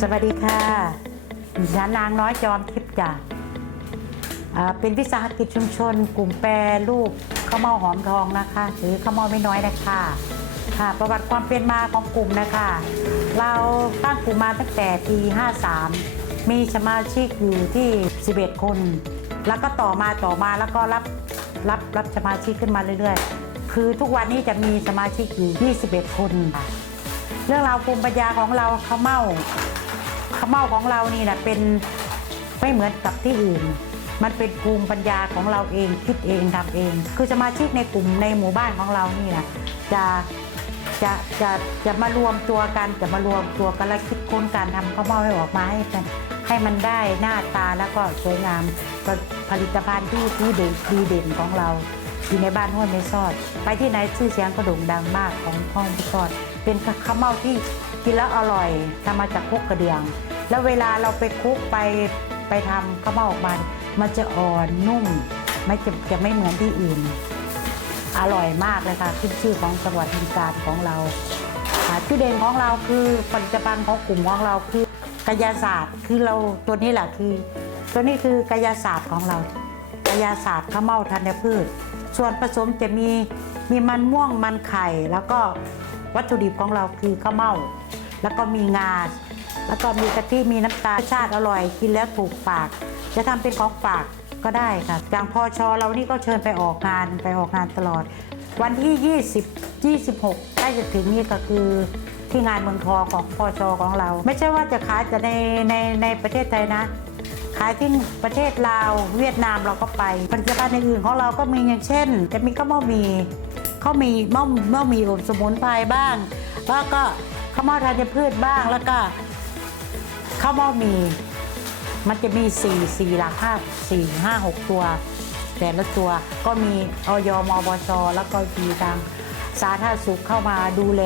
สวัสดีค่ะดิฉันนางน้อยจอมทิพย์จ้ะอ่าเป็นวิสาหกิจชุมชน กลุ่มแปรรูปข้าวเม่าหอมทองนะคะหรือข้าวเม่าไม่น้อยนะคะค่ะประวัติความเป็นมาของกลุ่มนะคะ เราตั้งกลุ่มมาตั้งแต่ปี 53 มีสมาชิกอยู่ที่ 11 คน แล้วก็ต่อมาต่อมาแล้วก็รับรับรับสมาชิกขึ้นมาเรื่อยๆ คือทุกวันนี้จะมีสมาชิกอยู่ 21 คนค่ะ เรื่องราวภูมิปัญญาของเราข้าวเม่าข้าวเม่าของเรานี่นะเป็นไม่เหมือนกับที่อื่น มันเป็นภูมิปัญญาของเราเองคิดเองทำเอง คือสมาชิกในกลุ่มในหมู่บ้านของเรานี่นะจะจะจะจะมารวมตัวกันจะมารวมตัวกันและคิดค้นการทำข้าวเม่าให้ออกมาให้มันให้มันได้หน้าตาแล้วก็สวยงามเป็ผลิตภัณฑ์ที่ที่เด่นดีเด่นของเราอยู่ในบ้านห้วยไม่ซอด ไปที่ไหนชื่อเสียงก็โด่งดังมากของห้องไม่ซอด เป็นข้าวเม่าที่กินแล้วอร่อยทำมาจากครกกระเดืองแล้วเวลาเราไปคุกไปไปทำข้าวเม่าออกมามันจะอ่อนนุ่มไม่จะจะไม่เหมือนที่อื่น อร่อยมากเลยค่ะขึ้นชื่อของจังหวัดบึงกาฬของเราอ่าชื่อเด่นของเราคือผลิตภัณฑ์ของกลุ่มของเราคือกายศาสตร์คือเราตัวนี้แหละคือ ตัวนี้คือกายศาสตร์ของเรากายศาสตร์ข้าวเม่าธัญพืช ส่วนผสมจะมีมีมันม่วงมันไข่แล้วก็ วัตถุดิบของเราคือข้าวเม่าแล้วก็มีงา แล้วก็มีกะทิมีน้ำตาลรสชาติอร่อย กินแล้วถูกปาก จะทำเป็นของฝากก็ได้ค่ะอย่างพอชอเรานี่ก็เชิญไปออกงานไปออกงานตลอด วันที่ 20 26ใกล้จะถึงนี่ก็คือที่งานเมืองทองของพอชอของเรา ไม่ใช่ว่าจะขายแต่ในในในประเทศไทยนะ ขายที่ประเทศลาว เวียดนามเราก็ไปผลิตภัณฑ์อื่นของเราก็มีอย่างเช่นจะมีข้าวเม่าหมีข้าวมีเม่าเม่าหมีอบสมุนไพรบ้าง แล้วก็ข้าวเม่าธัญพืชบ้างแล้วก็ข้าวเม่าหมี มันจะมี4ี่สี่หลักห้าสี่ห้าหกตัว แต่ละตัวก็มีออยมบชแล้วก็มีทางสาธารณสุขเข้ามาดูแล